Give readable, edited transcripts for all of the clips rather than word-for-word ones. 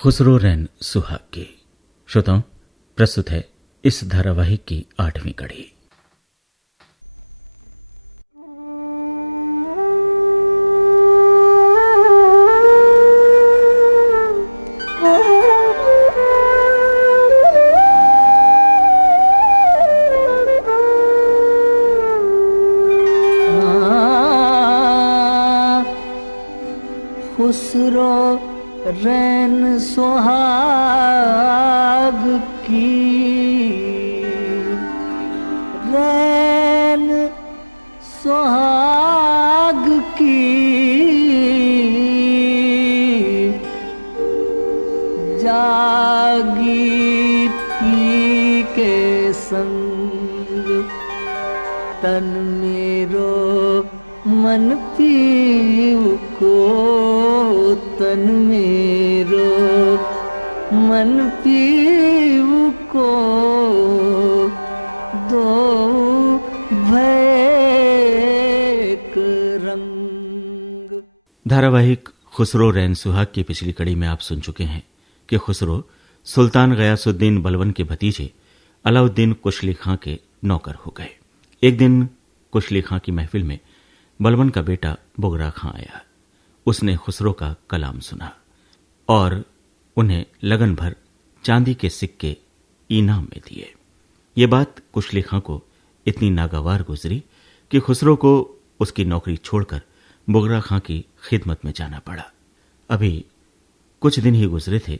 खुसरो रैन सुहाग की। श्रोताओं, प्रस्तुत है इस धारावाहिक की 8वीं कड़ी। खुसरो रैन सुहाग की, रैन सुहाग की, जागी पी के संग तन मेरो मन पीव को, तन मेरो मन पीव को, दो भैक रंग। धारावाहिक खुसरो रैन सुहाग की पिछली कड़ी में आप सुन चुके हैं कि खुसरो सुल्तान गयासुद्दीन बलबन के भतीजे अलाउद्दीन कुशली खां के नौकर हो गए। एक दिन कुशली खां की महफिल में बलबन का बेटा बुगरा खां आया। उसने खुसरो का कलाम सुना और उन्हें लगन भर चांदी के सिक्के इनाम में दिए। ये बात कुशली खां को इतनी नागवार गुजरी कि खुसरो को उसकी नौकरी छोड़कर बुगरा खां की खिदमत में जाना पड़ा। अभी कुछ दिन ही गुजरे थे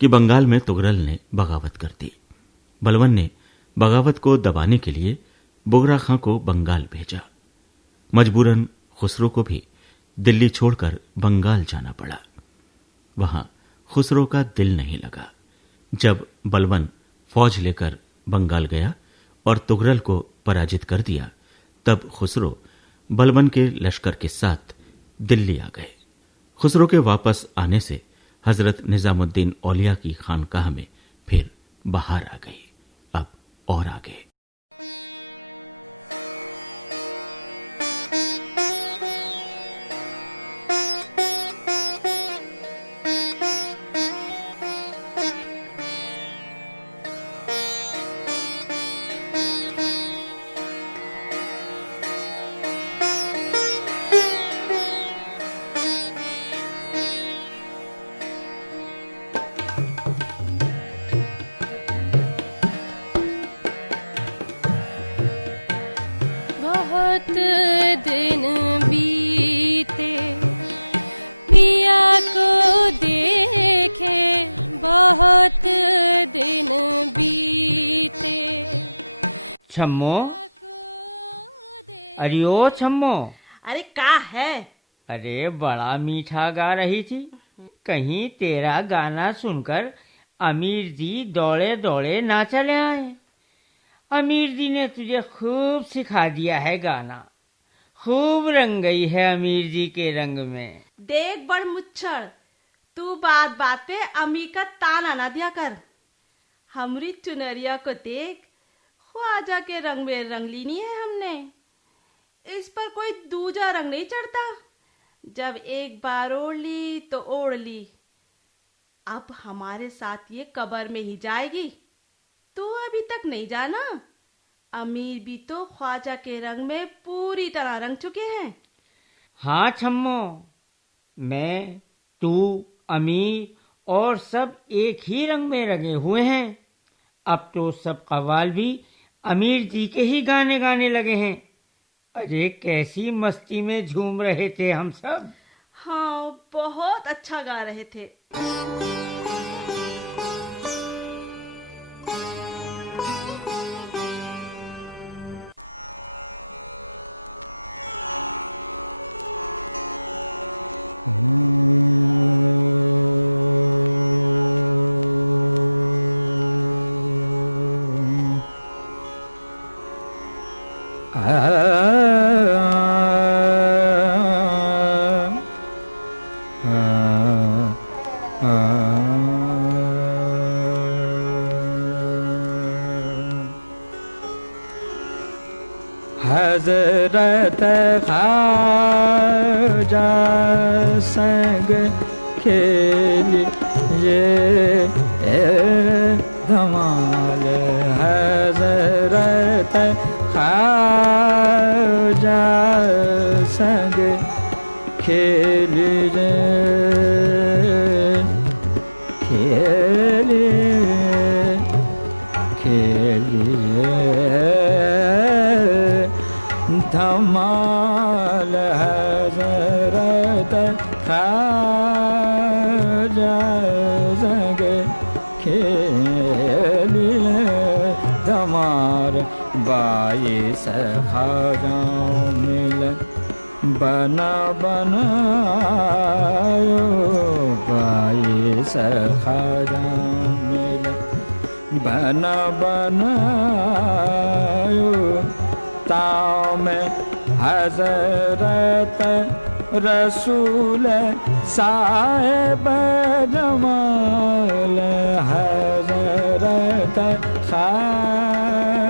कि बंगाल में तुगरल ने बगावत कर दी। बलबन ने बगावत को दबाने के लिए बुगरा खां को बंगाल भेजा। मजबूरन खुसरो को भी दिल्ली छोड़कर बंगाल जाना पड़ा। वहां खुसरो का दिल नहीं लगा। जब बलबन फौज लेकर बंगाल गया और तुगरल को पराजित कर दिया, तब खुसरो बलबन के लश्कर के साथ दिल्ली आ गए। खुसरो के वापस आने से हजरत निजामुद्दीन औलिया की खानकाह में फिर बहार आ गई। अब और आगे बहुत दिन बीते पिया को देखे, बहुत दिन बीते। छम्मो, अरे ओ छम्मो। अरे का है? अरे बड़ा मीठा गा रही थी। कहीं तेरा गाना सुनकर अमीर जी दौड़े दौड़े ना चले आए। अमीर जी ने तुझे खूब सिखा दिया है गाना। खूब रंग गई है अमीर जी के रंग में। देख बड़ मुच्छड़, तू बात बात पे अमी का ताना ना दिया कर। हमरी चुनरिया को देख, ख्वाजा के रंग में रंग लीनी है हमने। इस पर कोई दूजा रंग नहीं चढ़ता। जब एक बार ओढ़ ली तो ओढ़ ली। अब हमारे साथ ये कब्र में ही जाएगी। तो अभी तक नहीं जाना, अमीर भी तो ख्वाजा के रंग में पूरी तरह रंग चुके हैं। हाँ छम्मो, मैं, तू, अमीर और सब एक ही रंग में रंगे हुए हैं। अब तो सब कव्वाल भी अमीर जी के ही गाने गाने लगे हैं। अरे कैसी मस्ती में झूम रहे थे हम सब। हाँ, बहुत अच्छा गा रहे थे। हजरत ख्वाजा संग खेली ये धमाल हजरत ख्वाजा संग खेलिए धमाल हजरत ख्वाजा संग खेलिए धमाल बाईस ख्वाजा मिलन बना बनायो बाईस ख्वाजा मिलन बना बनायो ताव में हजरत रसूल साहिब जमाल हजरत ख्वाजा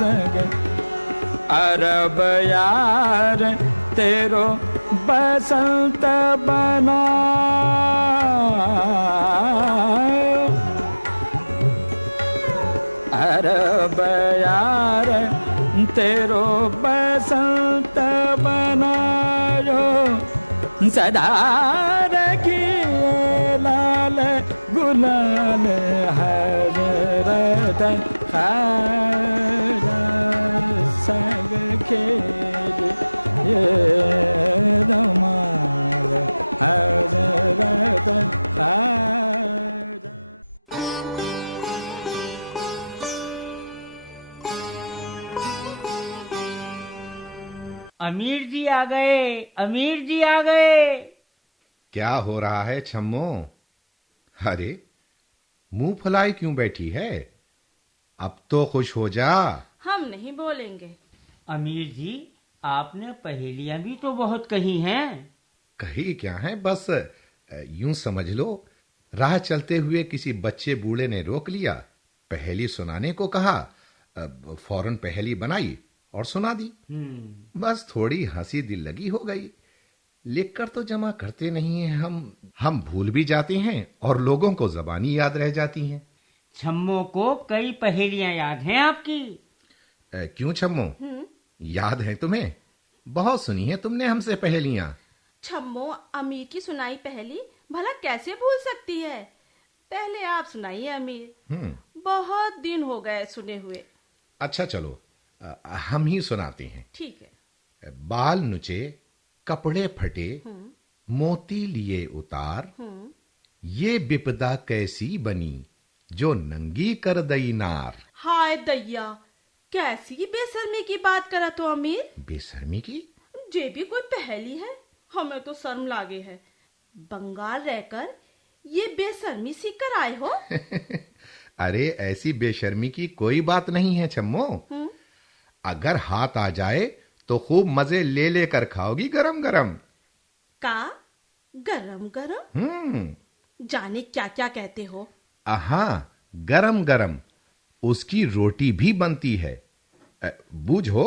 संग अरब यार तेरो बसंत बना अरब यार तेरो बसंत बनायो सदा रखिए लाल गुलाल हजरत ख्वाजा संग खेलिए धमाल हजरत ख्वाजा। अमीर जी आ गए, अमीर जी आ गए। क्या हो रहा है छम्मो? अरे मुंह फुलाए क्यों बैठी है? अब तो खुश हो जा। हम नहीं बोलेंगे। अमीर जी, आपने पहेलियां भी तो बहुत कही हैं। कही क्या है, बस यूं समझ लो, राह चलते हुए किसी बच्चे बूढ़े ने रोक लिया, पहेली सुनाने को कहा, फौरन पहेली बनाई और सुना दी। बस थोड़ी हंसी दिल लगी हो गई। लिखकर तो जमा करते नहीं हैं हम भूल भी जाते हैं और लोगों को जबानी याद रह जाती हैं। छम्मो को कई पहेलियां याद हैं आपकी। क्यों छम्मो, याद है तुम्हें? बहुत सुनी है तुमने हमसे पहेलियां। छम्मो अमीर की सुनाई पहेली भला कैसे भूल सकती है? पहले आप सुनाइए अमीर, बहुत दिन हो गए सुने हुए। अच्छा चलो हम ही सुनाते हैं। ठीक है। बाल नुचे, कपड़े फटे, मोती लिए उतार, ये विपदा कैसी बनी जो नंगी कर दई नार। हाय दैया, कैसी बेशर्मी की बात करा तो अमीर। बेशर्मी की? जे भी कोई पहेली है, हमें तो शर्म लागे है। बंगाल रहकर ये बेशर्मी सीख कर आए हो। अरे ऐसी बेशर्मी की कोई बात नहीं है छम्मो। अगर हाथ आ जाए तो खूब मजे ले लेकर खाओगी गरम गरम। का गरम गरम? जाने क्या क्या कहते हो। हाँ, गरम गरम उसकी रोटी भी बनती है, बूझो।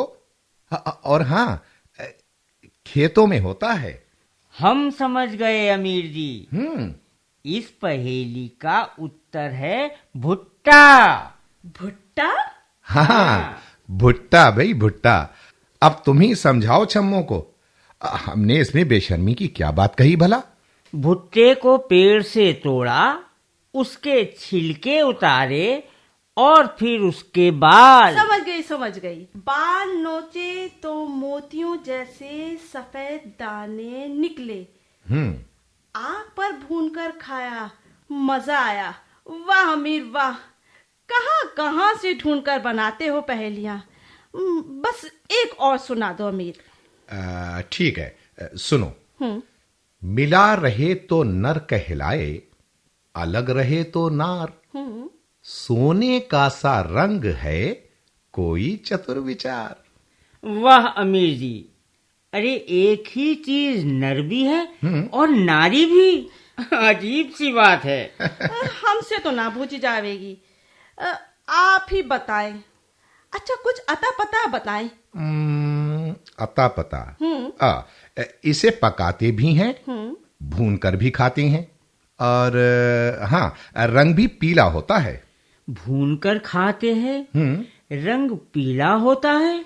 और हाँ, खेतों में होता है। हम समझ गए अमीर जी। इस पहेली का उत्तर है भुट्टा। भुट्टा? हाँ, भुट्टा भाई भुट्टा। अब तुम ही समझाओ छम्मो को, हमने इसमें बेशर्मी की क्या बात कही भला? भुट्टे को पेड़ से तोड़ा, उसके छिलके उतारे और फिर उसके बाल। समझ गई। बाल नोचे तो मोतियों जैसे सफेद दाने निकले। आग पर भूनकर खाया, मजा आया। वाह अमीर वाह, कहाँ से ढूंढकर बनाते हो पहेलियां। बस एक और सुना दो अमीर। ठीक है, सुनो। मिला रहे तो नर कहलाए, अलग रहे तो नार। सोने का सा रंग है, कोई चतुर विचार। वाह अमीर जी, अरे एक ही चीज नर भी है और नारी भी। अजीब सी बात है। हमसे तो ना पूछी जाएगी, आप ही बताएं। अच्छा कुछ अता पता बताएं। अता पता? इसे पकाते भी हैं, भून कर भी खाते हैं, और हाँ, रंग भी पीला होता है। भूनकर खाते हैं, रंग पीला होता है।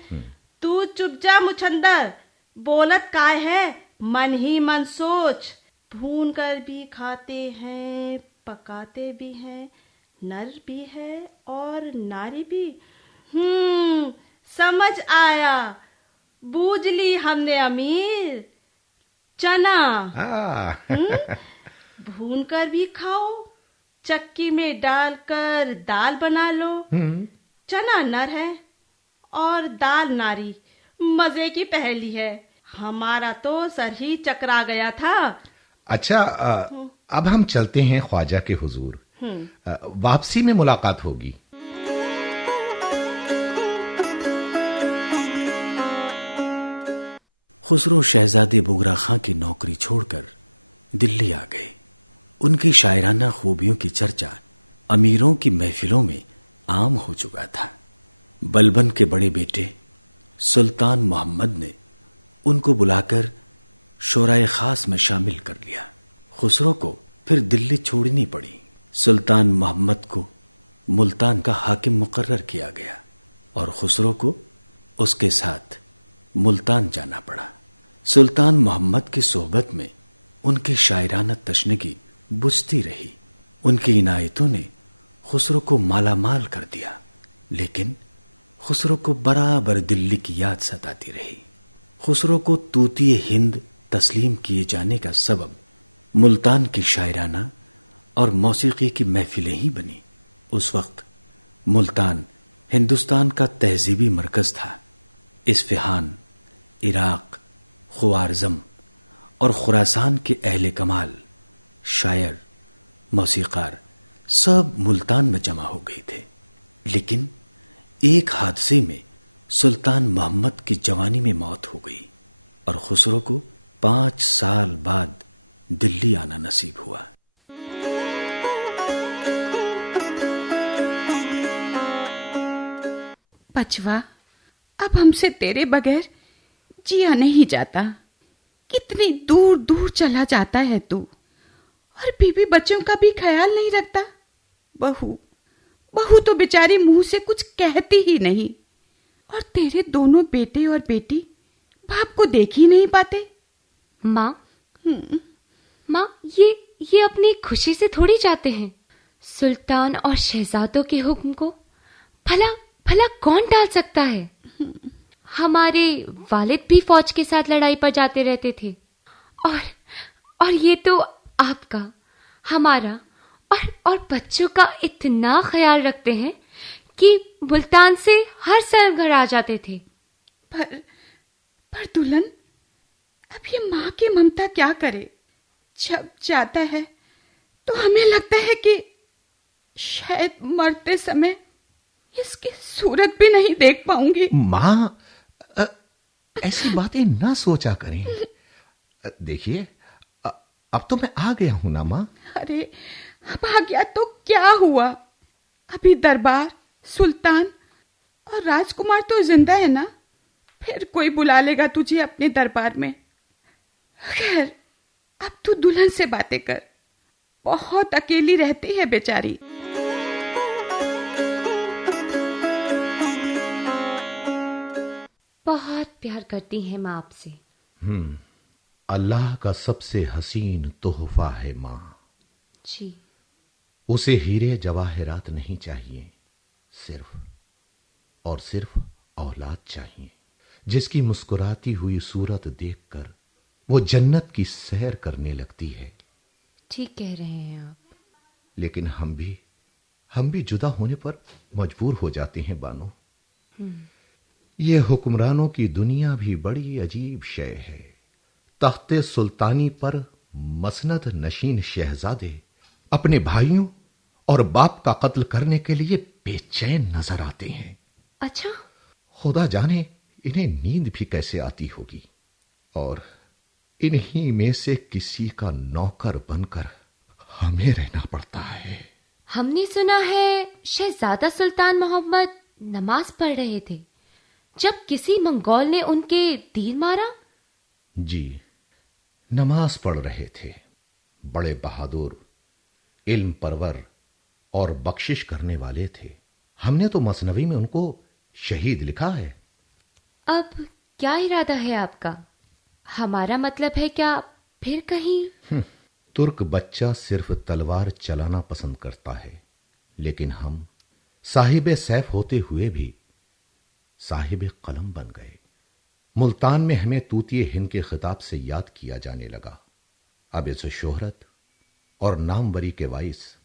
तू चुप जा मुछंदर, बोलत काय है, मन ही मन सोच। भून कर भी खाते हैं, पकाते भी हैं, नर भी है और नारी भी। समझ आया, बूझ ली हमने अमीर। चना भून कर भी खाओ, चक्की में डालकर दाल बना लो। चना नर है और दाल नारी। मजे की पहेली है, हमारा तो सर ही चकरा गया था। अच्छा, अब हम चलते हैं ख्वाजा के हुजूर। वापसी में मुलाकात होगी। खुसरो शहजादे बुगरा खां की नौकरी छोड़कर दिल्ली आ गए। उनकी शायराना खूबियों की चर्चा अमीरों की महफिलों में आम हो चुका था। बलबन के बड़े बेटे सुल्तान मोहम्मद ने उनको बुलाकर शोराए खास में शामिल कर लिया। खुसरो को फिर दिल्ली छोड़नी पड़ी। सुल्तान मोहम्मद को मुल्तान का हाकिम मुकर्रर किया गया और खुसरो को उसके साथ मुल्तान जाना पड़ा। सुल्तान मोहम्मद की सोहबत में उनकी शायराना तशनगी बुझती रही। उनकी इनायतों ने खुसरो को मालामाल कर दिया, लेकिन खुसरो को बराबर दिल्ली की याद सताती रही। खुसरो को तूतिए हिंद तस्लीम किए जाने का सबब मुल्तान की शायराना और मौसीकी की महफिलें ही बनी। उस वक्त मुल्तान हिंदुस्तान का तहजीबी मरकज था। इस्फहान, इराक, ख्वारज़म और खुरासान के अहले कमाल, शायर, मौसीकार सब मुल्तान में जमा हो गए थे। लेकिन एक हादसे में सुल्तान मोहम्मद की जवानी में मौत हो गई और खुसरो को 5 साल बाद दिल्ली आना नसीब हुआ। बचवा, अब हमसे तेरे बगैर जिया नहीं जाता। कितनी दूर दूर चला जाता है तू, और बीवी बच्चों का भी ख्याल नहीं रखता। बहू तो बेचारी मुंह से कुछ कहती ही नहीं, और तेरे दोनों बेटे और बेटी बाप को देख ही नहीं पाते। माँ, ये अपनी खुशी से थोड़ी जाते हैं। सुल्तान और शहजादों के हुक्म को भला कौन टाल सकता है। हमारे वालिद भी फौज के साथ लड़ाई पर जाते रहते थे, और ये तो आपका, हमारा और बच्चों का इतना ख्याल रखते हैं कि मुल्तान से हर साल घर आ जाते थे। पर दुल्हन, अब ये माँ की ममता क्या करे। जब जाता है तो हमें लगता है कि शायद मरते समय इसकी सूरत भी नहीं देख पाऊंगी। माँ, ऐसी बातें ना सोचा करें। देखिए, अब तो मैं आ गया हूं ना माँ। अरे, अब आ गया तो क्या हुआ? अभी दरबार, सुल्तान और राजकुमार तो जिंदा है ना। फिर कोई बुला लेगा तुझे अपने दरबार में। खैर, अब तू दुल्हन से बातें कर। बहुत अकेली रहती है बेचारी। बहुत प्यार करती है माँ आपसे। अल्लाह का सबसे हसीन तोहफा है माँ। जी। उसे हीरे जवाहरात नहीं चाहिए, सिर्फ और सिर्फ औलाद चाहिए, जिसकी मुस्कुराती हुई सूरत देखकर वो जन्नत की सैर करने लगती है। ठीक कह रहे हैं आप। लेकिन हम भी जुदा होने पर मजबूर हो जाते हैं बानो। ये हुक्मरानों की दुनिया भी बड़ी अजीब शय है। तख्ते सुल्तानी पर मसनद नशीन शहजादे अपने भाइयों और बाप का कत्ल करने के लिए बेचैन नजर आते हैं। अच्छा। खुदा जाने इन्हें नींद भी कैसे आती होगी, और इन्हीं में से किसी का नौकर बनकर हमें रहना पड़ता है। हमने सुना है शहजादा सुल्तान मोहम्मद नमाज पढ़ रहे थे जब किसी मंगोल ने उनके तीर मारा। जी, नमाज पढ़ रहे थे। बड़े बहादुर इल्म परवर और बख्शिश करने वाले थे। हमने तो मसनवी में उनको शहीद लिखा है। अब क्या इरादा है आपका? हमारा मतलब है क्या फिर कहीं? तुर्क बच्चा सिर्फ तलवार चलाना पसंद करता है, लेकिन हम साहिब सैफ होते हुए भी साहिब कलम बन गए। मुल्तान में हमें तूतिए हिंद के खिताब से याद किया जाने लगा। अब इस शोहरत और नामवरी के वाइस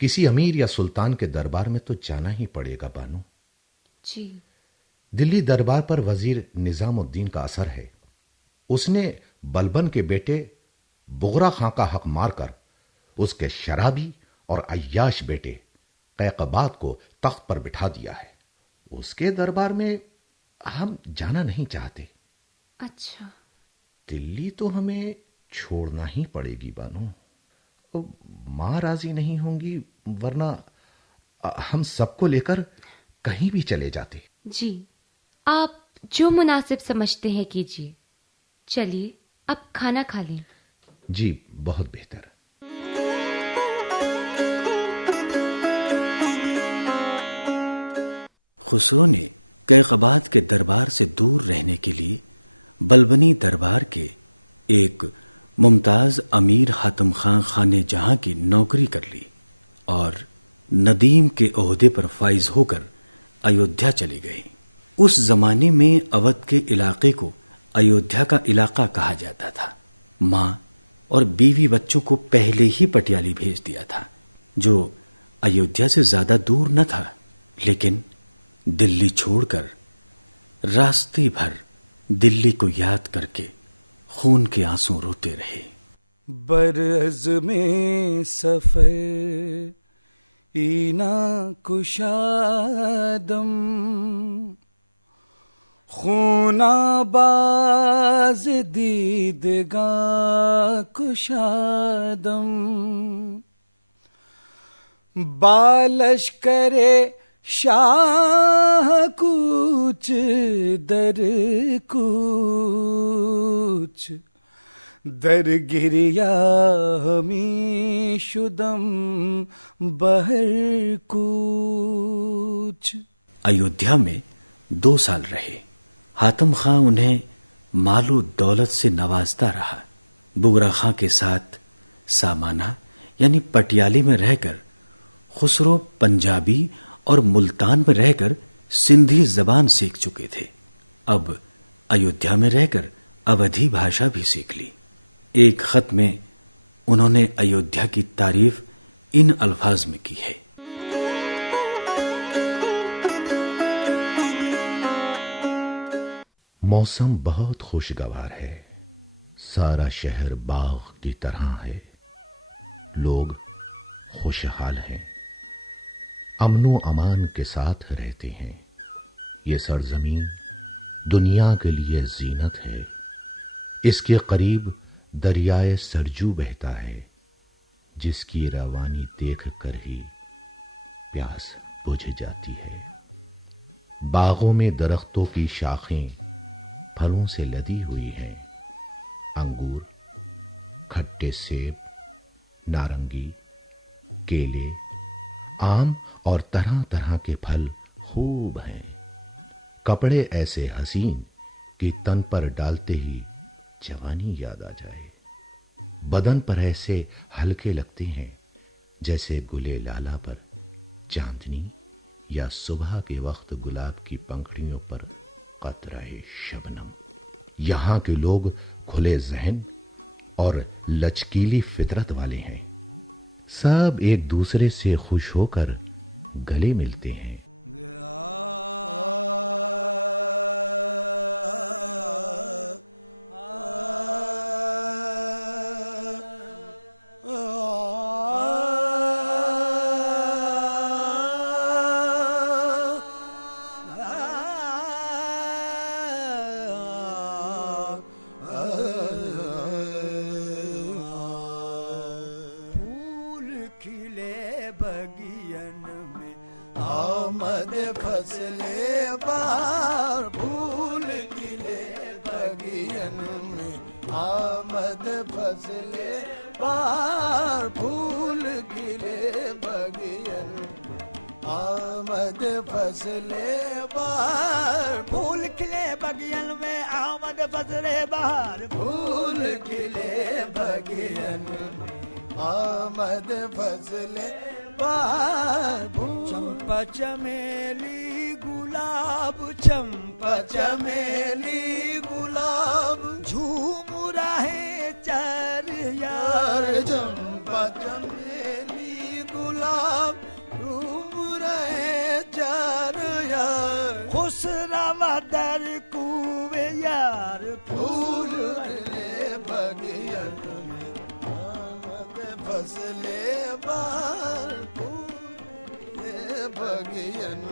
किसी अमीर या सुल्तान के दरबार में तो जाना ही पड़ेगा बानो। जी। दिल्ली दरबार पर वजीर निजामुद्दीन का असर है। उसने बलबन के बेटे बुगरा खां का हक मारकर उसके शराबी और अय्याश बेटे कैकबाद को तख्त पर बिठा दिया है। उसके दरबार में हम जाना नहीं चाहते। अच्छा। दिल्ली तो हमें छोड़ना ही पड़ेगी बानो। मां राजी नहीं होंगी, वरना हम सबको लेकर कहीं भी चले जाते। जी, आप जो मुनासिब समझते हैं कीजिए। चलिए अब खाना खा लें। जी, बहुत बेहतर। खुसरो ने कैकबाद के दरबार से दूर रहने के लिए बलबनी दरबार के एक मुमताज अमीर हातम खां खाने जहां की नौकरी कर ली और नदीम के ओहदे पर फाइज होकर अयोध्या चले गए। उस जमाने में अवध के इलाके को अयोध्या का इलाका कहा जाता था। मां और बीवी बच्चों को पहले ही पटियाली भेज दिया था, जो अयोध्या से ज्यादा दूर न था, लेकिन दिल्ली छोड़कर रास्ते भर दिल्ली को याद करके खून के आंसू रोते रहे। बरअज़ में सफर ईना कुशादम खूनाबाज दीदगा कुशादम बालश करे शाह कूच दर कूच दर गिरिया हमी शुदम बहर कूच। अयोध्या में 2 साल रहे। हातम खां उन्हें मालो दौलत से नवाजता रहा। बुगरा खां के साथ सामाना यानी पटियाली में रहकर खुसरो पंजाबी और मुल्तान में रहकर सिंधी जबान सीख चुके थे। अब अयोध्या में रहकर अवधी भाषा भी सीख ली। एक खत में उन्होंने अयोध्या की तारीफ इन अल्फाज में की है। मौसम बहुत खुशगवार है। सारा शहर बाग की तरह है। लोग खुशहाल हैं, अमनो अमान के साथ रहते हैं। ये सरजमीन दुनिया के लिए जीनत है। इसके करीब दरियाए सरजू बहता है, जिसकी रवानी देख कर ही प्यास बुझ जाती है। बागों में दरख्तों की शाखें फलों से लदी हुई हैं। अंगूर, खट्टे सेब, नारंगी, केले, आम और तरह तरह के फल खूब हैं। कपड़े ऐसे हसीन कि तन पर डालते ही जवानी याद आ जाए। बदन पर ऐसे हल्के लगते हैं जैसे गुले लाला पर चांदनी या सुबह के वक्त गुलाब की पंखड़ियों पर कतराए शबनम। यहाँ के लोग खुले जहन और लचकीली फितरत वाले हैं। सब एक दूसरे से खुश होकर गले मिलते हैं। आमद फसले बार फूल खिले बगियन में। आमद फसले बार फूल खिले आमद फसले बहार, फूल खिले बगियन में आमद फसले बहार, फूल खिले बगियन में आमद फसले बहार, चंपा चमेली गुलाब, चंपा चमेली गुलाब, झूम रहे चार यार, चंपा चमेली गुलाब, झूम रहे चार यार, खुश रवा दर कुए यार, फूल खिले बगियन में आमद फसले बहार, फूल खिले बगियन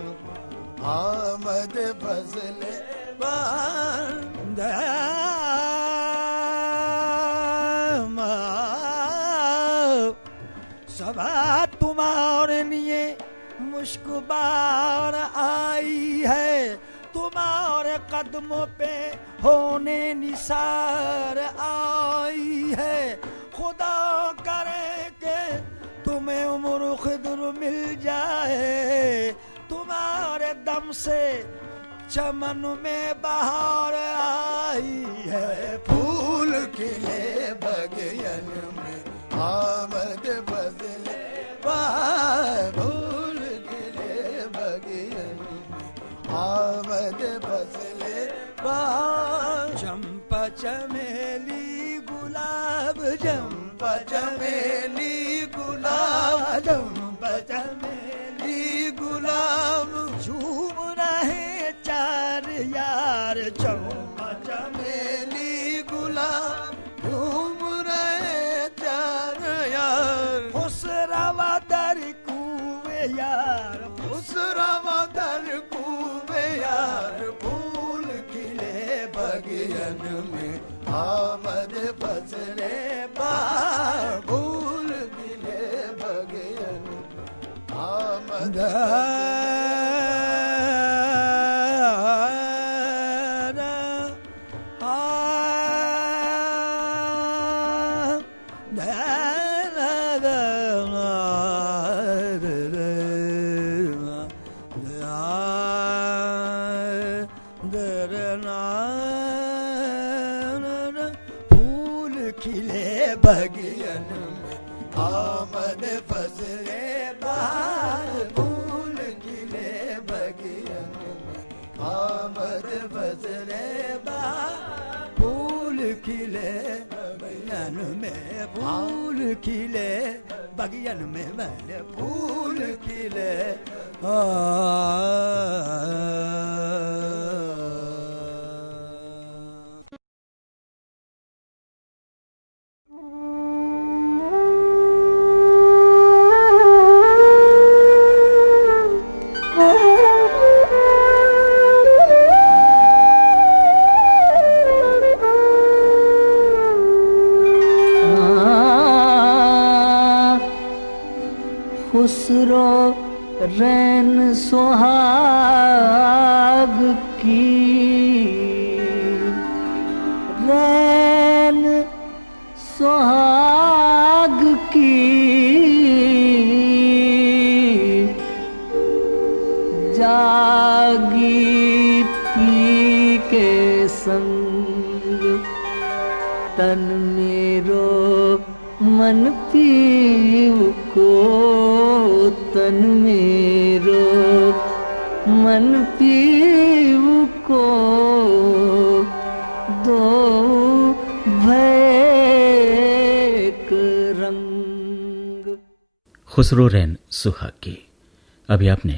आमद फसले बहार, सभा तुम्हारे लिए मुस्कुबार आई है, तुम्हारे कदमों पे होने निसार आई है, खुदा करे के तुम्हें उम्र खुदर मिल जाए, तुम्हारे दम से चमन में बहार आई है, फूल खिले बगियन में आमद फसले बहार, फूल खिले बगियन में आमद फसले बहार, चंपा चमेली गुलाब, चंपा चमेली गुलाब, चंपा चमेली गुलाब, झूम रहे चार यार, चंपा चमेली गुलाब, झूम रहे चार यार, खुश रवा दर कुए यार, खुश रवा दर कुए यार, फूल खिले बगियन में आमद फसले बहार, फूल खिले बगियन में आमद बगियन में आमद फसले बहार, फूल खिले बगियन में आमद फसले बहार, फूल खिले बगियन में, फूल खिले बगियन में, मैंने फूल खिले खुसरो रैन सुहाग की, रैन सुहाग की, जागी पी के संग, तन मेरो मन पीव को, तन मेरो मन पीव को, दो भैक रंग। खुसरो रैन सुहाग की। अभी आपने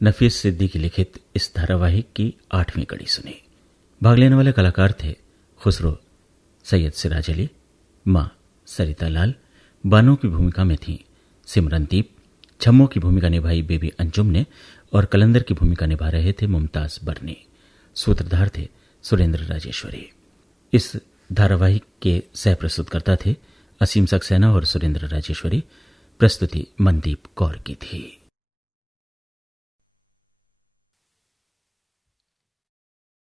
नफीस सिद्दीकी लिखित इस धारावाहिक की 8वीं कड़ी सुनी। भाग लेने वाले कलाकार थे खुसरो सैयद सिराज अली, मां सरिता लाल, बानो की भूमिका में थीं सिमरनदीप, छम्मो की भूमिका निभाई बेबी अंजुम ने और कलंदर की भूमिका निभा रहे थे मुमताज बरनी। सूत्रधार थे सुरेंद्र राजेश्वरी। इस धारावाहिक के सह प्रस्तुतकर्ता थे असीम सक्सेना और सुरेंद्र राजेश्वरी। प्रस्तुति मनदीप कौर की थी।